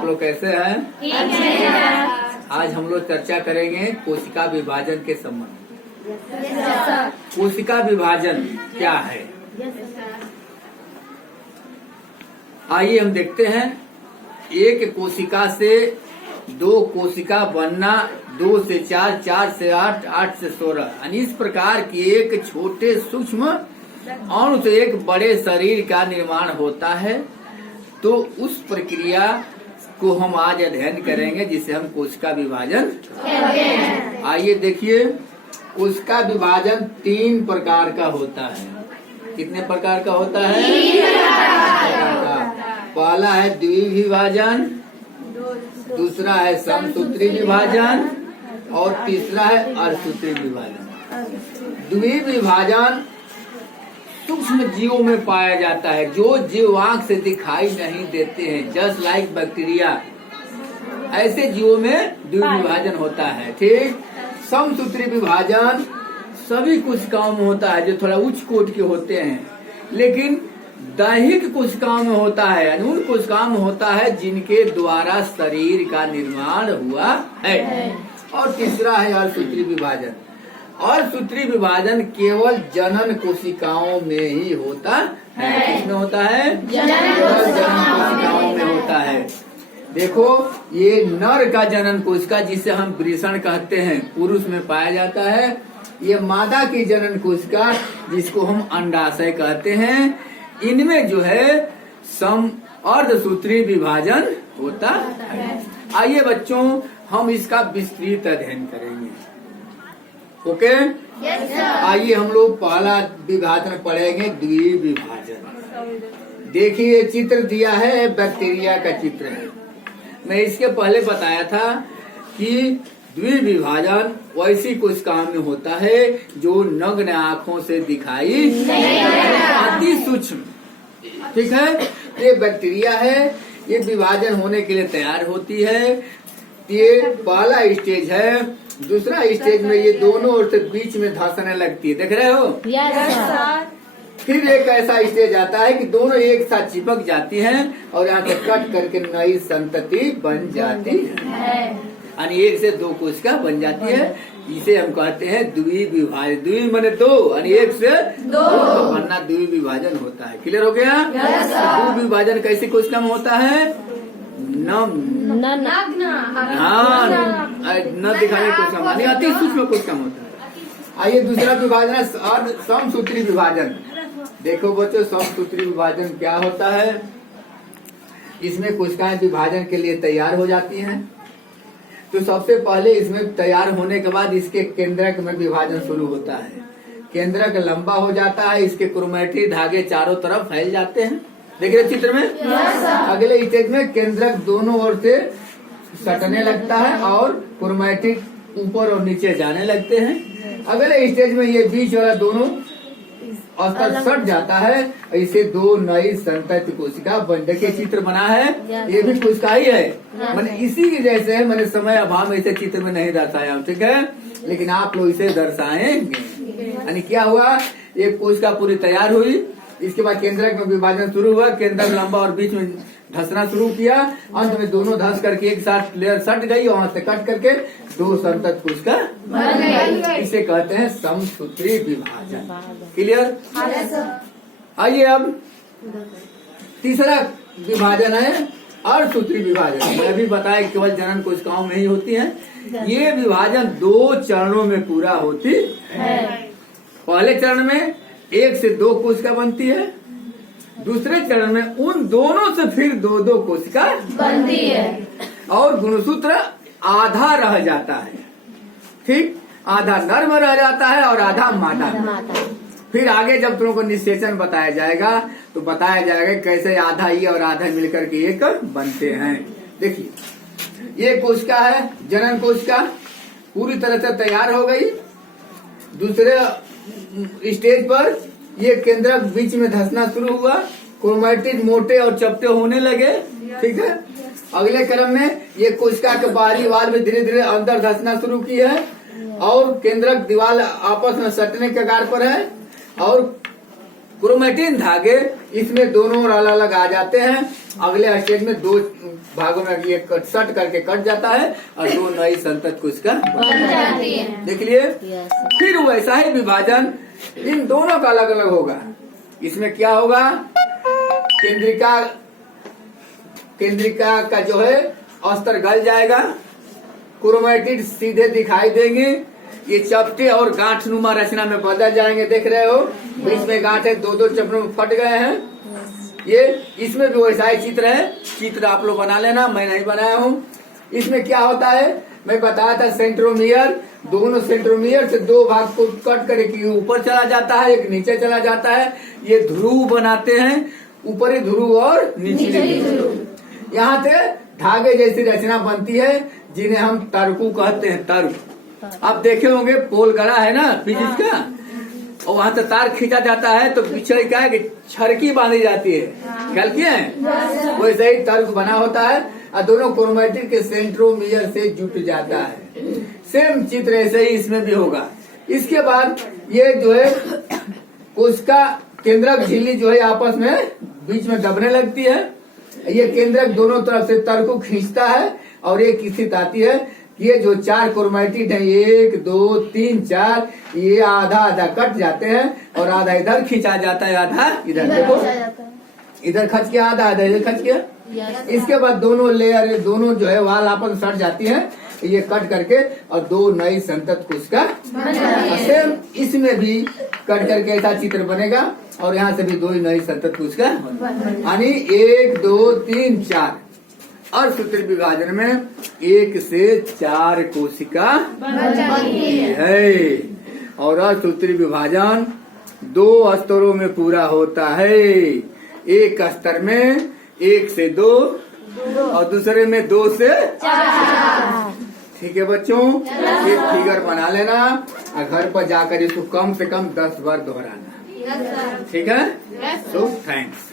आप लोग कैसे हैं? ठीक है। आज हम लोग चर्चा करेंगे कोशिका विभाजन के संबंध में। कोशिका विभाजन क्या है? आइए हम देखते हैं। एक कोशिका से दो कोशिका बनना, 2 से 4, 4 से 8, 8 से 16, यानी इस प्रकार की एक छोटे सूक्ष्म अणु से एक बड़े शरीर का निर्माण होता है। तो उस प्रक्रिया को हम आज अध्ययन करेंगे जिसे हम कोशिका विभाजन कहते हैं। आइए देखिए, कोशिका विभाजन 3 प्रकार का होता है। कितने प्रकार का होता है? 3 प्रकार का। पहला है द्विविभाजन, दूसरा है समसूत्री विभाजन और तीसरा है अर्धसूत्री विभाजन। द्विविभाजन सूक्ष्म जीवों में पाया जाता है जो जीव आंख से दिखाई नहीं देते हैं, जस्ट लाइक बैक्टीरिया। ऐसे जीवों में द्विविभाजन होता है। ठीक। समसूत्री विभाजन सभी कोशिकाओं में होता है जो थोड़ा उच्च कोटि के होते हैं, लेकिन दैहिक कोशिकाओं में होता है, यानी उन कोशिकाओं में होता है जिनके द्वारा शरीर का निर्माण हुआ है। और तीसरा है अर्धसूत्री विभाजन। अर्धसूत्री विभाजन केवल जनन कोशिकाओं में ही होता है। किसमें होता है? जनन कोशिकाओं में होता है। देखो, ये नर का जनन कोशिका जिसे हम वृषण कहते हैं, पुरुष में पाया जाता है। ये मादा की जनन कोशिका जिसको हम अंडाशय कहते हैं, इनमें जो है अर्धसूत्री विभाजन होता है। आइए बच्चों, हम इसका विस्तृत अध्ययन करेंगे। ओके? Yes sir. आइए हम लोग पहला विभाजन पढ़ेंगे, द्विविभाजन। देखिए, चित्र दिया है, बैक्टीरिया का चित्र है। मैं इसके पहले बताया था कि द्विविभाजन वैसी कोशिकाओं में होता है जो नग्न आँखों से दिखाई अति सूक्ष्म। ठीक है। ये बैक्टीरिया है, ये विभाजन होने के लिए तैयार होती है। ये पहला स्टेज है। दूसरा स्टेज में ये दोनों ओर से बीच में धंसने लगती है, देख रहे हो? Yes sir. फिर एक ऐसा स्टेज आता है कि दोनों एक साथ चिपक जाती हैं और यहाँ से कट करके नई संतति बन जाती है, यानी 1 से 2 कोशिका बन जाती है। इसे हम कहते हैं द्विविभाजन। द्वि माने 2, यानी 1 से 2 बनना द्विविभाजन होता है। क्लियर हो गया? द्विविभाजन कैसी कोशिका में होता है? न दिखाने कोशिका में, अति सूक्ष्म कोशिका में होता है। आइए दूसरा विभाजन है समसूत्री विभाजन। देखो बच्चों, समसूत्री विभाजन क्या होता है? इसमें कोशिकाएं विभाजन के लिए तैयार हो जाती हैं। तो सबसे पहले इसमें तैयार होने के बाद इसके केंद्रक में विभाजन शुरू होता है। केंद्रक लंबा हो जाता है, इसके क्रोमैटिक धागे चारों तरफ फैल जाते हैं। देख रहे चित्र में? अगले स्टेज में केंद्रक दोनों ओर से सटने लगता है और क्रोमैटिक ऊपर और नीचे जाने लगते हैं। अगले स्टेज में ये बीच वाला दोनों स्तर सट जाता है। इसे 2 नई संतति कोशिका बन के चित्र बना है। ये भी कोशिका ही है, मैंने इसी की जैसे है। मैंने समय अभाव में इसे चित्र में नहीं दर्शाया, ठीक है, लेकिन आप लोग इसे दर्शाएंगे। यानी क्या हुआ? एक कोशिका पूरी तैयार हुई, इसके बाद केंद्रक में विभाजन शुरू हुआ। केंद्रक लंबा और बीच में धंसना शुरू किया। अंत में दोनों धंस करके एक साथ लेयर सट गई, वहां से कट करके 2 संतत कोशिका बन गई। इसे कहते हैं समसूत्री विभाजन। क्लियर? आइए अब तीसरा विभाजन है अर्धसूत्री विभाजन। मैं भी बताया केवल जनन कोशिकाओं में ही होती है। ये विभाजन 2 चरणों में पूरा होती है। पहले चरण में 1 से 2 कोशिका बनती है। दूसरे चरण में उन दोनों से फिर 2-2 कोशिका बनती है और गुणसूत्र आधा रह जाता है। ठीक, आधा नर में रह जाता है और आधा मादा में। फिर आगे जब तुम को निषेचन बताया जाएगा तो बताया जाएगा कैसे आधा ये और आधा मिलकर के एक बनते हैं। देखिए, ये कोशिका है जनन कोशिका, पूरी तरह से तैयार हो गई। दूसरे स्टेज पर ये केंद्रक बीच में धंसना शुरू हुआ, क्रोमैटिड मोटे और चपटे होने लगे। ठीक है। अगले क्रम में ये कोशिका के बाहरी वाल में धीरे धीरे अंदर धंसना शुरू की है और केंद्रक दीवार आपस में सटने के कगार पर है और क्रोमेटिन धागे इसमें दोनों ओर अलग अलग आ जाते हैं। अगले स्टेज में दो भागों में ये सट करके कट जाता है और दो नई संतत कोशिका बन जाती है। देख लिए। फिर वैसा ही विभाजन इन दोनों का अलग अलग होगा। इसमें क्या होगा, केंद्रिका का जो है अस्तर गल जाएगा, क्रोमेटिड सीधे दिखाई देंगे, ये चपटे और गांठ नुमा रचना में बदल जाएंगे। देख रहे हो बीच में गांठ है, दो दो चपड़ों में फट गए हैं। ये इसमें भी वैसा ही चित्र है, चित्र आप लोग बना लेना, मैं नहीं बनाया हूँ। इसमें क्या होता है मैं बताया था, सेंट्रोमियर, दोनों सेंट्रोमियर से दो भाग को कट करके ऊपर चला जाता है, एक नीचे चला जाता है। ये ध्रुव बनाते हैं, ऊपरी ध्रुव और निचली ध्रुव। यहाँ से धागे जैसी रचना बनती है जिन्हें हम तर्कु कहते हैं। तर्क आप देखे होंगे, पोल गड़ा है ना फिजिक्स का, और वहां से तार खींचा जाता है तो पीछे क्या है कि छड़की बांधी जाती है, ख्याल किए हैं? वैसे ही तर्क बना होता है और दोनों क्रोमेटिड के सेंट्रोमियर से जुट जाता है। सेम चित्र ऐसे ही इसमें भी होगा। इसके बाद ये जो है कोशिका केंद्रक झिल्ली जो है आपस में बीच में दबने लगती है। ये केंद्रक दोनों तरफ से तर्क को खींचता है और एक स्थिति आती है कि ये जो चार क्रोमेटिड है, 1 2 3 4, ये आधा आधा कट जाते हैं और आधा इधर खींचा जाता है, आधा इधर। देखो इधर खच किया, आधा आधा इधर खच किया। इसके बाद दोनों लेयर, दोनों जो है वाल आपस में सट जाती है, ये कट करके और दो नई संतत कोशिका। सेम इसमें भी कट करके ऐसा चित्र बनेगा और यहाँ से भी दो नई संतत कोशिका, यानी 1 2 3 4। और सूत्र विभाजन में 1 से 4 कोशिका है। और सूत्र विभाजन 2 स्तरों में पूरा होता है। एक स्तर में 1 से 2 और दूसरे में 2 से 4। ठीक है बच्चों, ये फिगर बना लेना और घर पर जाकर इसको कम से कम 10 बार दोहराना। ठीक है, तो थैंक्स।